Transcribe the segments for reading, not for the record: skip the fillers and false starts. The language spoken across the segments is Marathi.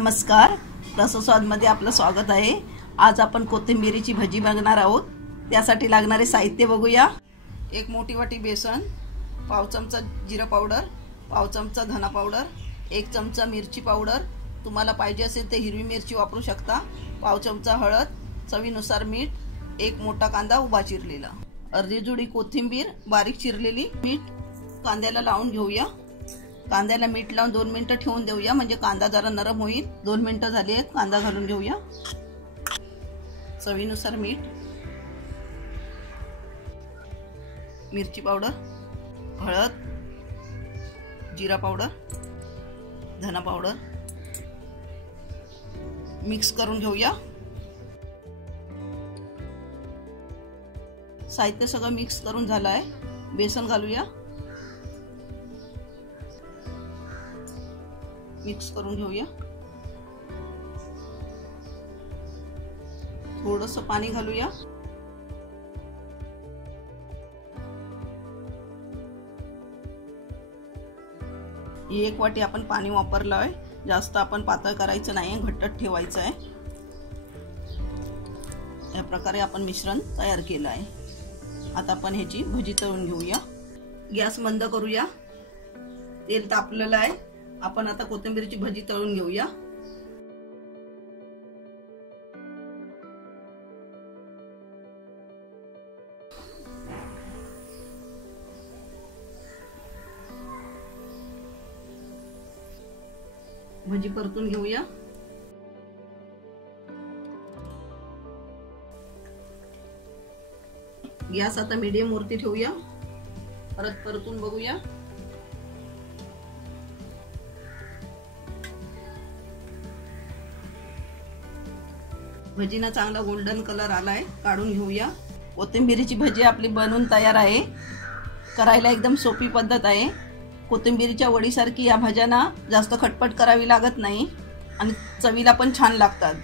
नमस्कार, रसस्वादमध्ये आपलं स्वागत आहे। आज आपण कोथिंबीरीची भजी बनवणार आहोत। त्यासाठी लागणारे साहित्य बघूया। एक मोठी वाटी बेसन, पाव चमचा जिरा पावडर, पाव चमचा धना पावडर, एक चमचा मिरची पावडर, तुम्हाला पाहिजे असेल ते हिरवी मिरची वापरू शकता, पाव चमचा हळद, चवीनुसार मीठ, एक मोठा कांदा उभा चिरलेला, अर्धी जुडी कोथिंबीर बारीक चिरलेली, मीठ कांद्याला लावून घेऊया। कांद्याला मीठ लावून 2 मिनिटं ठेवून देऊया, म्हणजे कांदा जरा नरम होईल। 2 मिनिटं झाली आहेत, कांदा घालून घेऊया। चवीनुसार मीठ, मिरची पावडर, हळद, जिरा पावडर, धना पावडर मिक्स करून घेऊया। साहित्य सगळं मिक्स करून झालं आहे। बेसन घालूया, मिक्स करून घेऊया। थोडंसं पाणी घालूया। एक वाटी आपण पाणी वापरलं आहे, जास्त आपण पातळ करायचं नाही, घट्ट ठेवायचं आहे। या प्रकारे आपण मिश्रण तयार केलं आहे। आता आपण ह्याची भजी तळून घेऊया। गॅस मंद करूया। तेल तापलेलं आहे। आपण आता कोथिंबीरची भजी तळून घेऊया। भजी परतून घेऊया। गॅस आता मीडियम वरती ठेवूया। परतून बघूया। भजीना चांगला गोल्डन कलर आलाय, काढून घेऊया। कोथिंबीरीची भजी आपली बनवून तयार आहे। करायला एकदम सोपी पद्धत आहे। कोथिंबीरीच्या वडीसारखी या भाज्यांना जास्त खटपट करावी लागत नाही आणि चवीला पण छान लागतात।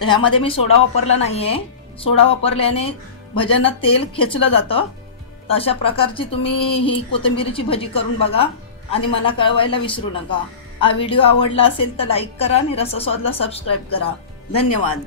तर ह्यामध्ये मी सोडा वापरला नाहीये। सोडा वापरल्याने भज्यांना तेल खेचलं जातं। तर अशा प्रकारची तुम्ही ही कोथिंबीरीची भजी करून बघा आणि मला कळवायला विसरू नका। हा व्हिडिओ आवडला असेल तर लाईक करा आणि रसस्वादला सबस्क्राइब करा। धन्यवाद।